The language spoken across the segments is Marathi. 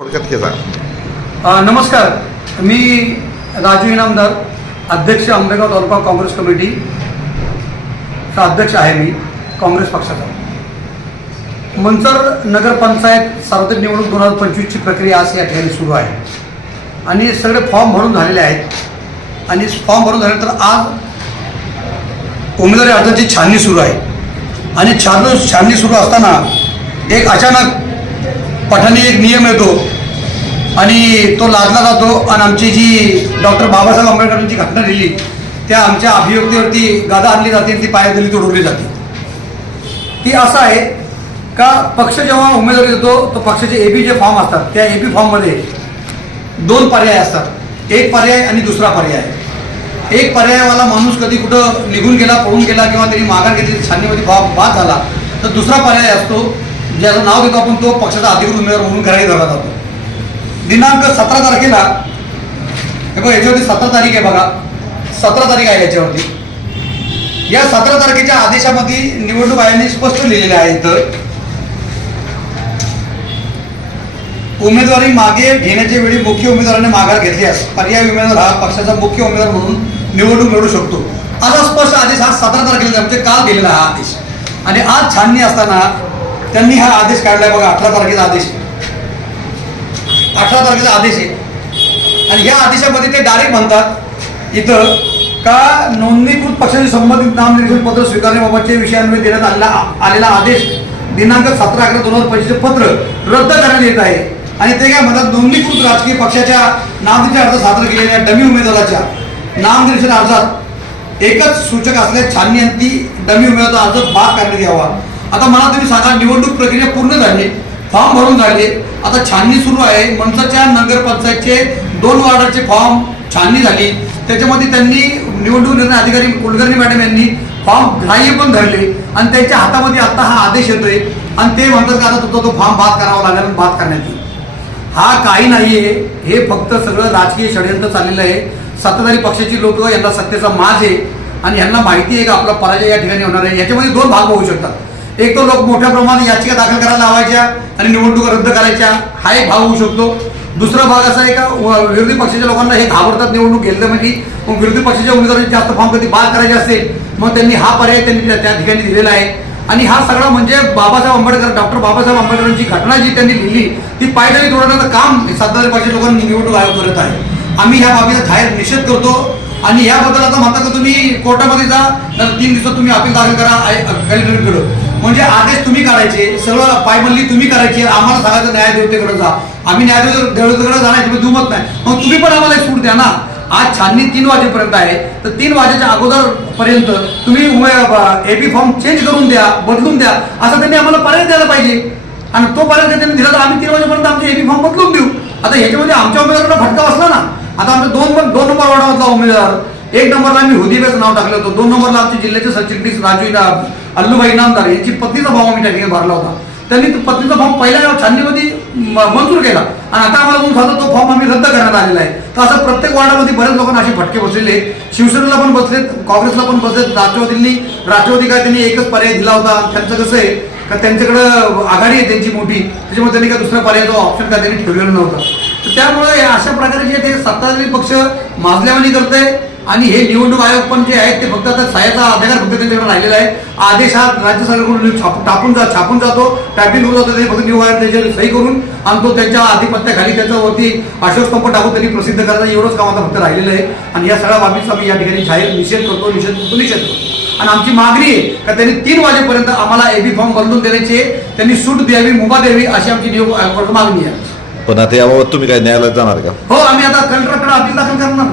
थोडक्यात नमस्कार. मी राजू इनामदार अध्यक्ष आंबेगाव तालुका काँग्रेस कमिटीचा अध्यक्ष आहे मी काँग्रेस पक्षाचा. मंचर नगरपंचायत सार्वत्रिक निवडणूक दोन हजार पंचवीसची प्रक्रिया आज या ठिकाणी सुरू आहे. आणि सगळे फॉर्म भरून झालेले आहेत. आणि फॉर्म भरून झाल्यानंतर आज उमेदवारी अर्जाची छाननी सुरू आहे. आणि छान छाननी सुरू असताना एक अचानक पठाणी एक नियम येतो आणि तो लादला जातो आणि आमची जी डॉक्टर बाबासाहेब आंबेडकरांची घटना दिली त्या आमच्या अभिव्यक्तीवरती गादा आणली जाते आणि ती पायादली तोडवली जाते. ती असं आहे का पक्ष जेव्हा उमेदवारी देतो तो पक्षाचे ए बी जे फॉर्म असतात त्या ए बी फॉर्ममध्ये दोन पर्याय असतात. एक पर्याय आणि दुसरा पर्याय. एक पर्यायवाला माणूस कधी कुठं निघून गेला पळून गेला किंवा त्यांनी माघार घेतली छाननीमध्ये फॉर्म बाद झाला तर दुसरा पर्याय असतो ज्याचं नाव देतो आपण तो पक्षाचा अधिकृत उमेदवार म्हणून घराही धरला जातो. दिनांक सतरा तारखेला हे बघा याच्यावरती सतरा तारीख आहे बघा. सतरा तारीख आहे याच्यावरती. या सतरा तारखेच्या आदेशामध्ये निवडणूक आयोगाने स्पष्ट लिहिलेले आहे तर उमेदवारी मागे घेण्याच्या वेळी मुख्य उमेदवाराने माघार घेतल्यास पर्यायी उमेदवार हा पक्षाचा मुख्य उमेदवार म्हणून निवडणूक मिळू शकतो. असा स्पष्ट आदेश हा सतरा तारखेला म्हणजे काल दिलेला हा आदेश. आणि आज छाननी असताना त्यांनी हा आदेश काढलाय बघा अठरा तारखेचा आदेश. अठरा तारखेचा आदेश आहे. आणि या आदेशामध्ये ते डायरेक्ट म्हणतात इथं का नोंदणीकृत पक्षाशी संबंधित नामनिर्देशन पत्र स्वीकारण्याबाबतच्या विषयांमध्ये देण्यात आलेला आलेला आदेश दिनांक सतरा अकरा दोन हजार पंचवीसचे पत्र रद्द करण्यात येत आहे. आणि ते काय म्हणतात नोंदणीकृत राजकीय पक्षाच्या नामनिर्देशन अर्ज सादर केलेल्या डमी उमेदवाराच्या नामनिर्देशन अर्जात एकच सूचक असल्यास छाननी आणि ती डमी उमेदवाराचा अर्ज बाद करण्यात यावा. आता मला तुम्ही सांगा निवडणूक प्रक्रिया पूर्ण झाली फॉर्म भरून झाले. आता छाननी सुरू आहे. मनसाच्या नगरपंचायतचे दोन वॉर्डाचे फॉर्म छाननी झाली. त्याच्यामध्ये त्यांनी निवडणूक निर्णय अधिकारी कुलकर्णी मॅडम यांनी फॉर्म ग्राह्य पण धरले आणि त्यांच्या हातामध्ये आता हा आदेश येतोय. आणि ते म्हणतात का आता तुमचा तो फॉर्म बाद करावा लागेल आणि बाद करण्यात येईल हा काही नाहीये हे फक्त सगळं राजकीय षडयंत्र चाललेलं आहे. सत्ताधारी पक्षाची लोक यांना सत्तेचा माज आहे. आणि यांना माहिती आहे का आपला पराजय या ठिकाणी होणार आहे? याच्यामध्ये दोन भाग होऊ शकतात. एक तो लोक मोठ्या प्रमाणात याचिका दाखल करायला लावायच्या आणि निवडणुका रद्द करायच्या हा एक भाग होऊ शकतो. दुसरा भाग असा आहे का विरोधी पक्षाच्या लोकांना हे घाबरतात निवडणूक घेतलं म्हणजे मग विरोधी पक्षाच्या उमेदवारांनी जास्त फॉर्म कधी बाद करायचे असेल मग त्यांनी हा पर्याय त्यांनी त्या- ठिकाणी दिलेला आहे. आणि हा सगळा म्हणजे बाबासाहेब आंबेडकर डॉक्टर बाबासाहेब आंबेडकरांची घटना जी त्यांनी लिहिली ती पायदळी तोडण्याचं काम सत्ताधारी पक्षाच्या लोकांनी निवडणूक आयोग करत आहे. आम्ही ह्या बाबीचा जाहीर निषेध करतो आणि याबद्दल आता म्हणता का तुम्ही कोर्टामध्ये जा तर तीन दिवसात तुम्ही अपील दाखल करा आय- म्हणजे आदेश तुम्ही काढायचे सगळं पायमल्ली तुम्ही करायची आम्हाला सांगायचं न्यायदेवतेकडे जा. आम्ही न्यायदेवतेकडे जाणार तुम्ही दुमत नाही. मग तुम्ही पण आम्हाला एक सूट द्या ना. आज छाननी तीन वाजेपर्यंत आहे तर तीन वाजेच्या अगोदर पर्यंत तुम्ही एबी फॉर्म चेंज करून द्या बदलून द्या. असं त्यांनी आम्हाला पर्याय द्यायला पाहिजे. आणि तो पर्याय त्यांनी दिला तर आम्ही तीन वाजेपर्यंत आमचे एबी फॉर्म बदलून देऊ. आता ह्याच्यामध्ये आमच्या उमेदवाराला फटका बसला ना. आता आमचा दोन दोन नंबर वार्डामधला उमेदवार एक नंबरला आम्ही हुदीबेचं नाव टाकलं होतं. दोन नंबरला आमचे जिल्ह्याचे सरचिटणीस राजू अल्लूभाई नामदार यांची पत्नीचा भाव आम्ही त्या ठिकाणी भरला होता. त्यांनी पत्नीचा फॉर्म पहिल्या छाननीमध्ये मंजूर केला. आणि आता आम्हाला म्हणून सांगतो तो फॉर्म आम्ही रद्द करण्यात आलेला आहे. तर असं प्रत्येक वार्डामध्ये बऱ्याच लोकांना असे फटके बसलेले आहेत. शिवसेनेला पण बसलेत काँग्रेसला पण बसलेत राष्ट्रवादींनी राष्ट्रवादी काय त्यांनी एकच पर्याय दिला होता. त्यांचं कसं आहे का त्यांच्याकडं आघाडी आहे त्यांची मोठी. त्याच्यामुळे त्यांनी काय दुसरा पर्यायचा ऑप्शन काय त्यांनी ठेवलेला नव्हता. तर त्यामुळे अशा प्रकारे जे ते सत्ताधारी पक्ष माजल्यावानी करते आणि हे निवडणूक आयोग पण जे आहेत ते फक्त आता सहाय्याचा अधिकार फक्त त्यांच्याकडे राहिलेला आहे. आदेश हा राज्य सरकारकडून छाप- टाकून जा छापून जातो टायपिंग करून जातो ते फक्त निवड आयोग त्याच्यावर सही करून आणि तो त्यांच्या आधिपत्याखाली त्याच्यावरती अशोकस्तंभ टाकून त्यांनी प्रसिद्ध करायचं एवढंच काम आता फक्त राहिलेलं आहे. आणि या सगळ्या बाबीचा आम्ही या ठिकाणी जाहीर निषेध करतो निषेध करतो निषेध करतो. आणि आमची मागणी आहे का त्यांनी तीन वाजेपर्यंत आम्हाला एबी फॉर्म बदलून देण्याची. त्यांनी सूट द्यावी मुभा द्यावी अशी आमची नियोग मागणी आहे. पण आता याबाबत तुम्ही काय न्यायालयात जाणार का? हो आम्ही आता कलेक्टरकडे अपील दाखल करणार.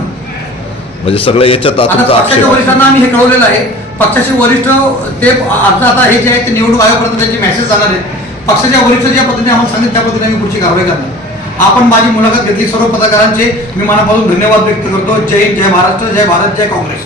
म्हणजे सगळं याच्यात आता तुमचा आक्षेप. वरिष्ठांना आम्ही हे कळवलेलं आहे. पक्षाचे वरिष्ठ ते आता आता हे जे आहे ते निवडणूक आयोगापर्यंत त्यांचे मेसेज जाणार आहेत. पक्षाच्या वरिष्ठ ज्या पद्धतीने आम्हाला सांगितलं त्या पद्धतीने आम्ही पुढची कारवाई करणार. आपण माझी मुलाखत घेतली. सर्व पत्रकारांचे मी मनापासून धन्यवाद व्यक्त करतो. जय हिंद जय महाराष्ट्र जय भारत जय काँग्रेस.